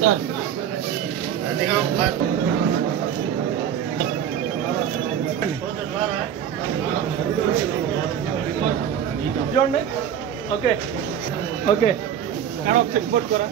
Sir చూడండి. Okay okay madam ఒక check పట్టుకోరా.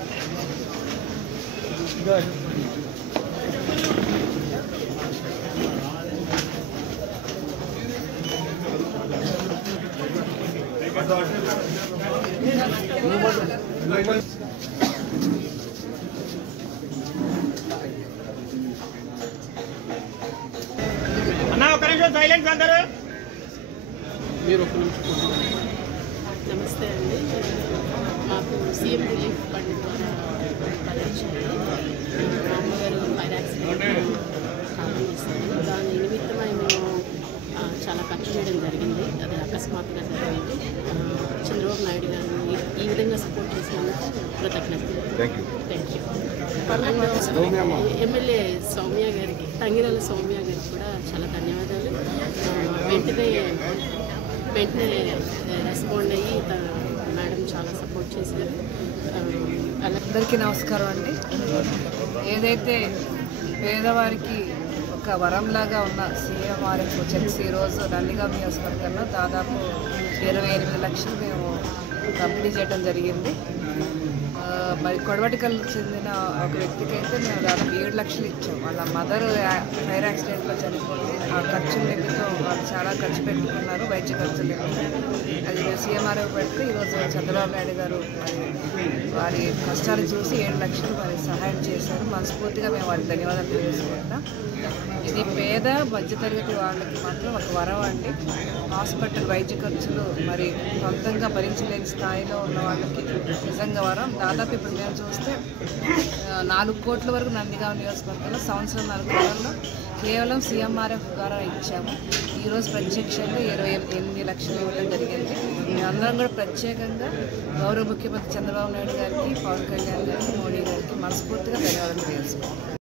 అన్నా ఒక నిమిషం సైలెన్స్ అందరూ. మీరు ఒక నిమిషం. నమస్తే అండి. మాకు సీఎం రిలీఫ్ ఫండ్ ద్వారా పదించింది. మా అమ్మగారు ఫైర్ యాక్సిడెంట్ కాపాడిస్తారు. దాని నిమిత్తమై మేము చాలా ఖర్చు చేయడం జరిగింది. అది అకస్మాత్తుగా జరిగింది. చంద్రబాబు నాయుడు గారిని ఈ విధంగా సపోర్ట్ చేసినందుకు కృతజ్ఞతలు. Thank you. ఎమ్మెల్యే సౌమ్య గారికి, తంగిరాల సౌమ్య గారికి కూడా చాలా ధన్యవాదాలు. వెంటనే రెస్పాండ్ అయ్యి మేడం చాలా సపోర్ట్ చేశారు. అందరికీ నమస్కారం అండి. ఏదైతే పేదవారికి ఒక వరంలాగా ఉన్న సీఎంఆర్ఎఫ్ చెక్స్ ఈరోజు నందిగాం నియోజకవర్గంలో దాదాపు 28 లక్షలు మేము పంపిణీ చేయడం జరిగింది. మరి కొడవటికల్కి చెందిన ఒక వ్యక్తికి అయితే మేము దాదాపు 7 లక్షలు ఇచ్చాం. వాళ్ళ మదర్ ఫైర్ యాక్సిడెంట్లో చనిపోతే ఆ ఖర్చు లెక్కతో వాళ్ళు చాలా ఖర్చు పెట్టుకున్నారు, వైద్య ఖర్చు లెక్క. అది సీఎంఆర్ఎఫ్ పెడితే ఈరోజు చంద్రబాబు నాయుడు గారు వారి కష్టాలు చూసి 7 లక్షలు మరి సహాయం చేశారు. మనస్ఫూర్తిగా మేము వారికి ధన్యవాదాలు తెలియజేసుకుంటాం. ఇది పేద మధ్యతరగతి వాళ్ళకి మాత్రం ఒక వరం అండి. హాస్పిటల్ వైద్య ఖర్చులు మరి సొంతంగా భరించలేని స్థాయిలో ఉన్న వాళ్ళకి నిజంగా వరం. దాదాపు ఇప్పుడు మేము చూస్తే 4 కోట్ల వరకు నందిగాం నియోజకవర్గంలో సంవత్సరం 4 కోట్లలో కేవలం సీఎంఆర్ఎఫ్ ద్వారా ఇచ్చాము. ఈరోజు ప్రత్యక్షంగా 28 లక్షలు ఇవ్వడం జరిగింది. మేమందరం కూడా ప్రత్యేకంగా గౌరవ ముఖ్యమంత్రి చంద్రబాబు నాయుడు గారికి, పవన్ కళ్యాణ్ గారికి, మోడీ గారికి మనస్ఫూర్తిగా ధన్యవాదాలు తెలియజేసుకుంటాం.